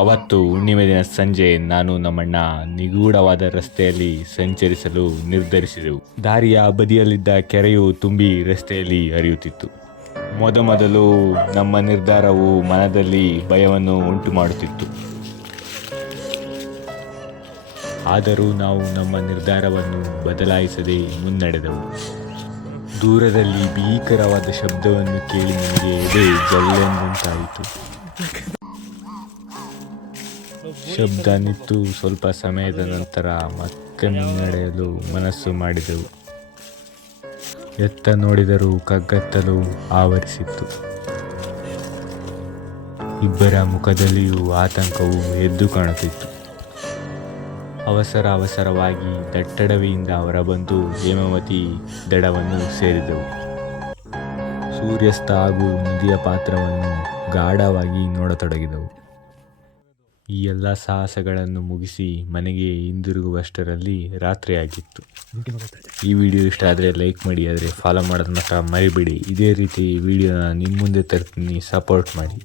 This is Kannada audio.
ಅವತ್ತು ಹುಣ್ಣಿಮೆ ದಿನ ಸಂಜೆ ನಾನು ನಮ್ಮಣ್ಣ ನಿಗೂಢವಾದ ರಸ್ತೆಯಲ್ಲಿ ಸಂಚರಿಸಲು ನಿರ್ಧರಿಸಿದೆವು. ದಾರಿಯ ಬದಿಯಲ್ಲಿದ್ದ ಕೆರೆಯು ತುಂಬಿ ರಸ್ತೆಯಲ್ಲಿ ಹರಿಯುತ್ತಿತ್ತು. ಮೊದಮೊದಲು ನಮ್ಮ ನಿರ್ಧಾರವು ಮನದಲ್ಲಿ ಭಯವನ್ನು ಉಂಟು ಮಾಡುತ್ತಿತ್ತು. ಆದರೂ ನಾವು ನಮ್ಮ ನಿರ್ಧಾರವನ್ನು ಬದಲಾಯಿಸದೆ ಮುನ್ನಡೆದೆವು. ದೂರದಲ್ಲಿ ಭೀಕರವಾದ ಶಬ್ದವನ್ನು ಕೇಳಿ ನನಗೆ ಎದೆ ಜಲ್ಲೆಂದಂತಾಯಿತು. ಶಬ್ದ ನಿಂತು ಸ್ವಲ್ಪ ಸಮಯದ ನಂತರ ಮತ್ತೆ ಮುನ್ನಡೆಯಲು ಮನಸ್ಸು ಮಾಡಿದೆವು. ಎತ್ತ ನೋಡಿದರೂ ಕಗ್ಗತ್ತಲು ಆವರಿಸಿತ್ತು. ಇಬ್ಬರ ಮುಖದಲ್ಲಿಯೂ ಆತಂಕವು ಎದ್ದು ಕಾಣುತ್ತಿತ್ತು. ಅವಸರವಾಗಿ ದಟ್ಟಡವಿಯಿಂದ ಹೊರಬಂದು ಹೇಮಾವತಿ ದಡವನ್ನು ಸೇರಿದೆವು. ಸೂರ್ಯಾಸ್ತ ಹಾಗೂ ನದಿಯ ಪಾತ್ರವನ್ನು ಗಾಢವಾಗಿ ನೋಡತೊಡಗಿದೆವು. ಈ ಎಲ್ಲ ಸಾಹಸಗಳನ್ನು ಮುಗಿಸಿ ಮನೆಗೆ ಹಿಂದಿರುಗುವಷ್ಟರಲ್ಲಿ ರಾತ್ರಿಯಾಗಿತ್ತು. ಈ ವಿಡಿಯೋ ಇಷ್ಟ ಆದರೆ ಲೈಕ್ ಮಾಡಿ, ಆದರೆ ಫಾಲೋ ಮಾಡೋದು ಮಾತ್ರ ಮರಿಬೇಡಿ. ಇದೇ ರೀತಿ ವಿಡಿಯೋನ ನಿಮ್ಮ ಮುಂದೆ ತರ್ತೀನಿ, ಸಪೋರ್ಟ್ ಮಾಡಿ.